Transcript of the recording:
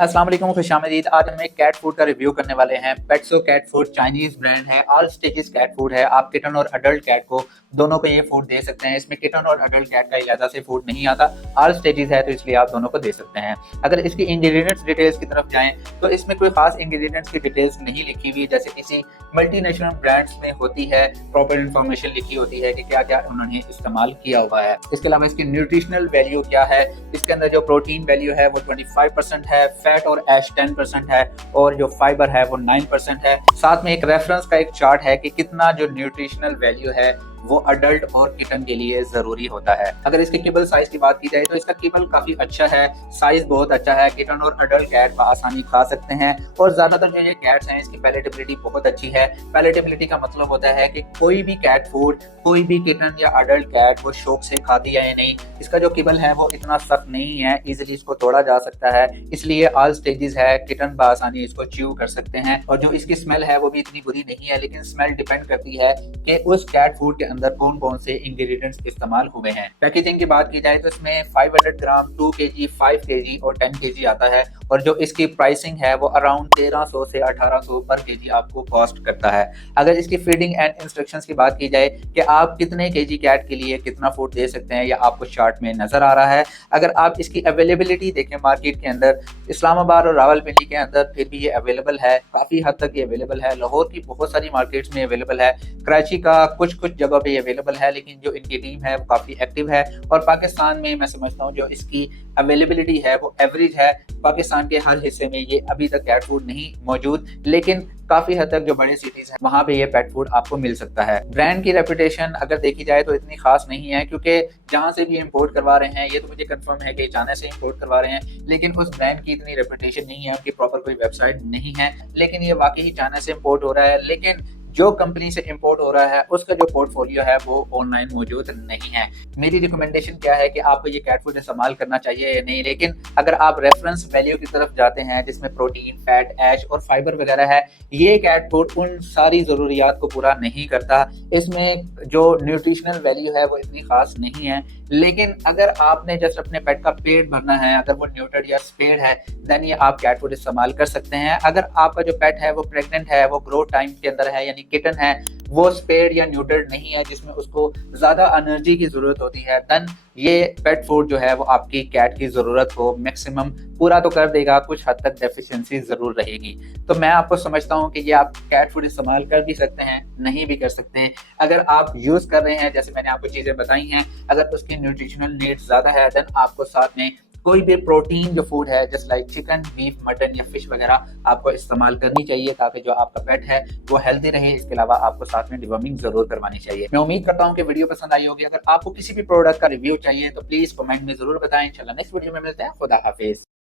अस्सलाम वालेकुम, खुशामदीद। आज हम एक कैट फूड का रिव्यू करने वाले हैं। पेट्सो कैट फूड चाइनीज ब्रांड है, ऑल स्टेजेस कैट फूड है। आप किटन और अडल्ट कैट को दोनों को ये फूड दे सकते हैं। इसमें किटन और अडल्ट कैट का इजाज़ा से फूड नहीं आता, ऑल स्टेजेस है तो इसलिए आप दोनों को दे सकते हैं। अगर इसकी इंग्रेडिएंट्स डिटेल्स की तरफ जाएं तो इसमें कोई खास इंग्रेडिएंट्स की डिटेल्स नहीं लिखी हुई, जैसे किसी मल्टीनेशनल ब्रांड्स में होती है। प्रॉपर इन्फॉर्मेशन लिखी होती है कि क्या क्या उन्होंने इस्तेमाल किया हुआ है। इसके अलावा इसकी न्यूट्रिशनल वैल्यू क्या है, इसके अंदर जो प्रोटीन वैल्यू है वो 25% है, फैट और एश 10% है, और जो फाइबर है वो 9% है। साथ में एक रेफरेंस का एक चार्ट है कि कितना जो न्यूट्रिशनल वैल्यू है वो अडल्ट और किटन के लिए जरूरी होता है। अगर इसके किबल साइज की बात की जाए तो इसका किबल काफी अच्छा है, साइज बहुत अच्छा है। किटन और अडल्ट कैट आसानी खा सकते हैं, और ज्यादातर जो ये कैट्स हैं इसकी पैलेटेबिलिटी बहुत अच्छी है। पैलेटेबिलिटी का मतलब होता है कि कोई भी कैट फूड, कोई भी किटन या अडल्ट कैट वो शौक से खाती है या नहीं। इसका जो किबल है वो इतना सख्त नहीं है, इजिली इसको तोड़ा जा सकता है, इसलिए ऑल स्टेजेस है। किटन बआसानी इसको च्यू कर सकते हैं, और जो इसकी स्मेल है वो भी इतनी बुरी नहीं है। लेकिन स्मेल डिपेंड करती है कि उस कैट फूड के अंदर कौन कौन से इंग्रेडिएंट्स इस्तेमाल हुए हैं। पैकेजिंग की बात की जाए तो इसमें 500 ग्राम, 2 kg, 5 kg और 10 kg आता है, और जो इसकी प्राइसिंग है वो अराउंड 1300 से 1800 पर केजी आपको कॉस्ट करता है। अगर इसकी फीडिंग एंड इंस्ट्रक्शंस की बात की जाए कि आप कितने केजी कैट के लिए कितना फूड दे सकते हैं, या आपको चार्ट में नजर आ रहा है। अगर आप इसकी अवेलेबिलिटी देखें मार्केट के अंदर, इस्लामाबाद और रावलपिंडी के अंदर फिर भी ये अवेलेबल है, काफ़ी हद तक ये अवेलेबल है। लाहौर की बहुत सारी मार्केट्स में अवेलेबल है, कराची का कुछ जगह पे अवेलेबल है, लेकिन जो इनकी टीम है वो काफ़ी एक्टिव है। और पाकिस्तान में मैं समझता हूँ जो इसकी अवेलेबिलिटी है वो एवरेज है। पाकिस्तान के हर हिस्से में ये अभी तक कैट फूड नहीं मौजूद, लेकिन काफी हद तक जो बड़े सिटीज हैं वहां पे ये पेट फूड आपको मिल सकता है। ब्रांड की रेपुटेशन अगर देखी जाए तो इतनी खास नहीं है, क्योंकि जहां से भी इंपोर्ट करवा रहे हैं, ये तो मुझे कंफर्म है कि चाइना से इंपोर्ट करवा रहे हैं, लेकिन उस ब्रांड की इतनी रेपुटेशन नहीं है, उनकी प्रॉपर कोई वेबसाइट नहीं है। लेकिन ये वाकई ही चाइना से इंपोर्ट हो रहा है, लेकिन जो कंपनी से इंपोर्ट हो रहा है उसका जो पोर्टफोलियो है वो ऑनलाइन मौजूद नहीं है। मेरी रिकमेंडेशन क्या है कि आपको ये कैट फूड इस्तेमाल करना चाहिए या नहीं, लेकिन अगर आप रेफरेंस वैल्यू की तरफ जाते हैं जिसमें प्रोटीन, फैट, एश और फाइबर वगैरह है, ये कैट फूड उन सारी ज़रूरियात को पूरा नहीं करता। इसमें जो न्यूट्रिशनल वैल्यू है वो इतनी खास नहीं है। लेकिन अगर आपने जस्ट अपने पेट का पेट भरना है, अगर वो न्यूट्रड या स्पेयर्ड है, देन ये आप कैट फूड इस्तेमाल कर सकते हैं। अगर आपका जो पेट है वो प्रेग्नेंट है, वो ग्रोथ टाइम के अंदर है, यानी किटन है, वो स्पेयर्ड या न्यूट्रड नहीं है जिसमें उसको ज्यादा एनर्जी की जरूरत होती है, देन ये पेट फूड जो है वो आपकी कैट की जरूरत को मैक्सिमम पूरा तो कर देगा, कुछ हद तक डेफिशिएंसी जरूर रहेगी। तो मैं आपको समझता हूँ कि ये आप कैट फूड इस्तेमाल कर भी सकते हैं, नहीं भी कर सकते हैं। अगर आप यूज कर रहे हैं, जैसे मैंने आपको चीजें बताई हैं, अगर उसकी न्यूट्रिशनल नीड्स ज्यादा है, देन आपको साथ में कोई भी प्रोटीन जो फूड है just like chicken, beef, mutton या फिश वगैरह आपको इस्तेमाल करनी चाहिए, ताकि जो आपका पेट है वो हेल्दी रहे। इसके अलावा आपको साथ में डिवॉर्मिंग जरूर करवानी चाहिए। मैं उम्मीद करता हूँ कि वीडियो पसंद आई होगी। अगर आपको किसी भी प्रोडक्ट का रिव्यू चाहिए तो प्लीज कमेंट में जरूर बताएं। इंशाल्लाह नेक्स्ट वीडियो में मिलते हैं। खुदा हाफिज।